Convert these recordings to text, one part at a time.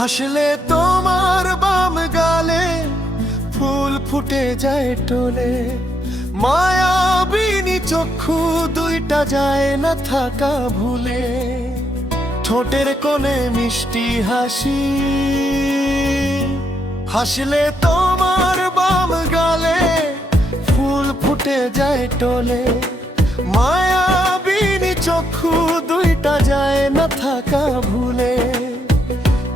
হাসলে তোমার বাম গালে ফুল ফুটে যায় টোলে, মায়াবিনী চক্ষু দুইটা যায় না থাকা ভুলে। ঠোঁটের কোণে মিষ্টি হাসি, হাসলে তোমার বাম গালে ফুল ফুটে যায় টোলে, মায়াবিনী চক্ষু দুইটা যায় না থাকা ভুলে।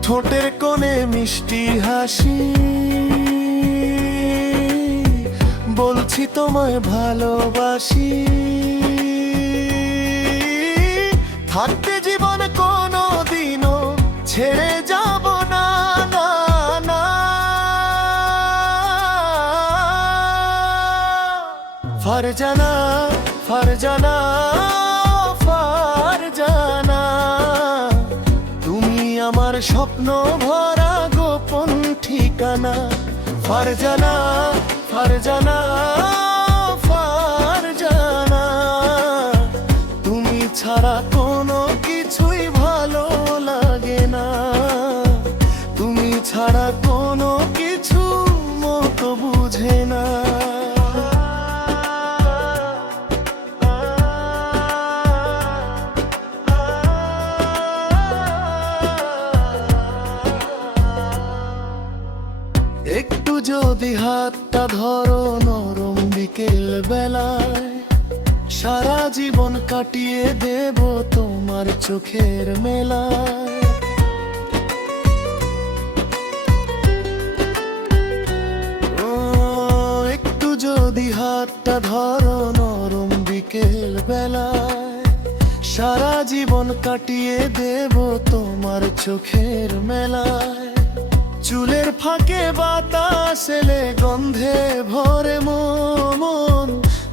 ঠোঁটের কোণে মিষ্টি হাসি, বলছি তোমায় ভালোবাসি। থাকতে জীবন কোনো দিনও ছেড়ে যাব না, না, না। ফারজানা, ফারজানা, ফারজানা, তুমি আমার স্বপ্ন ভরা গোপন ঠিকানা। ফারজানা, ফারজানা, ফারজানা, তুমি ছাড়া কোনো কিছুই ভালো লাগে না, তুমি ছাড়া কোনো কিছু মতো বুঝে না। একটু যদি হাতটা ধরো নরম বিকেল বেলায়, সারা জীবন কাটিয়ে দেব তোমার চোখের মেলায়। একটু যদি হাতটা ধরো নরম বিকেল বেলায়, সারা জীবন কাটিয়ে দেব তোমার চোখের মেলায়। চুলের ফাঁকে বাতাস এলে গন্ধে ভরে মন,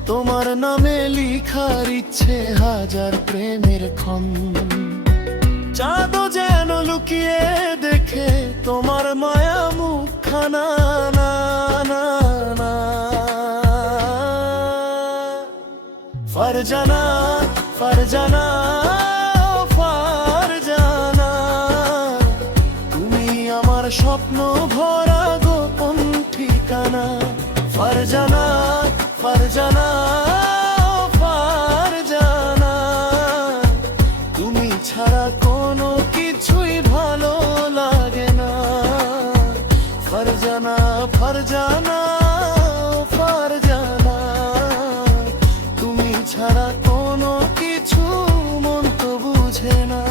তোমার নামে লিখার ইচ্ছে হাজার প্রেমের ক্ষণ। চাঁদও যেন লুকিয়ে দেখে তোমার মায়া মুখখানা, না, না, না। ফারজানা, ফারজানা, ফারজানা, তুমি আমার স্বপ্ন ভরা গোপন ঠিকানা। ফারজানা, ফারজানা, ফারজানা, তুমি ছাড়া কোনো কিছুই ভালো লাগে না। ফারজানা, ফারজানা, ফারজানা, তুমি ছাড়া কোনো কিছু মন তো বুঝে না।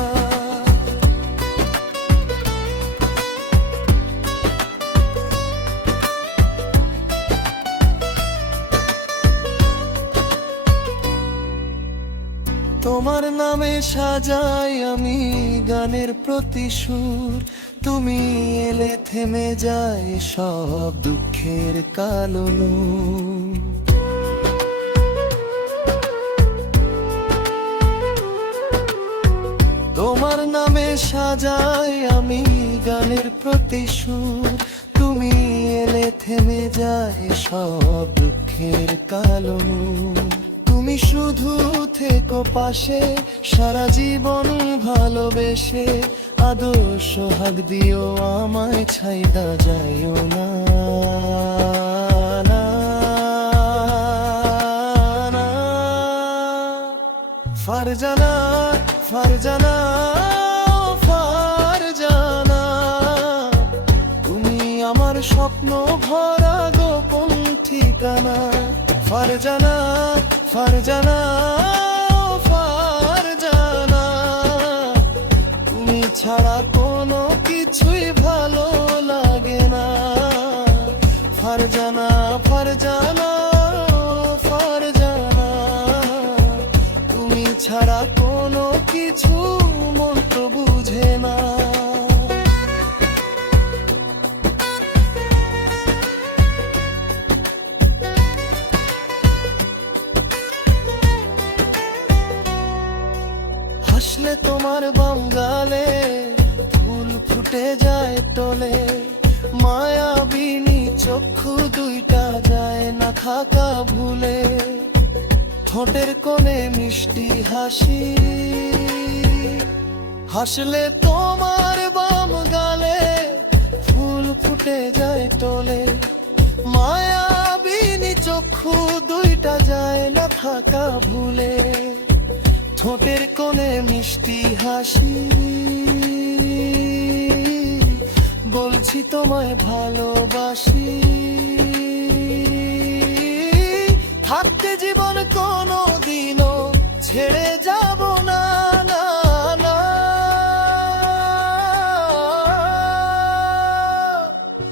তোমার নামে সাজাই আমি গানের প্রতি সুর, তুমি এলে থেমে যায় সব দুঃখের কালো নূর। তোমার নামে সাজাই আমি গানের প্রতি সুর, তুমি এলে থেমে যায় সব দুঃখের কালো নূর। তুমি শুধু থেকো পাশে সারা জীবন ভালোবেসে, আদর্শ হাত দিও আমায় ছাইদা যাইও না, না, না। ফারজানা, ফারজানা, ফারজানা, তুমি আমার স্বপ্ন ভরা গোপন ঠিকানা। ফারজানা, ফারজানা, ফারজানা, তুমি ছাড়া কোনো কিছুই ভালো লাগে না। ফারজানা, ফারজানা, ফারজানা, তুমি ছাড়া কোনো কিছু মন তো বুঝে না। হাসলে তোমার বাম গালে ফুল ফুটে যায় টোলে, মায়াবিনী চক্ষু দুইটা যায় না থাকা ভুলে। ঠোঁটের কোণে মিষ্টি হাসি, হাসলে তোমার বাম গালে ছুটে যায় টলে। মায়াবিনী চক্ষু দুইটা যায় না থাকা ভুলে, ঠোঁটের কোণে মিষ্টি হাসি, বলছি তোমায় ভালোবাসি। থাকতে জীবন কোনো দিনও ছেড়ে যাব না, না, না।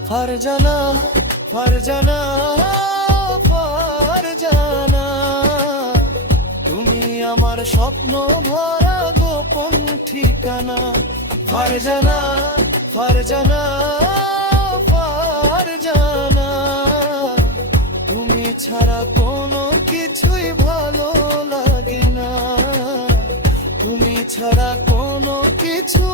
ফারজানা, ফারজানা, ফারজানা, তুমি আমার স্বপ্ন ভরা গোপন ঠিকানা। ফারজানা, ফারজানা, ফারজানা, তুমি ছাড়া কোনো কিছুই ভালো লাগে না, তুমি ছাড়া কোনো কিছু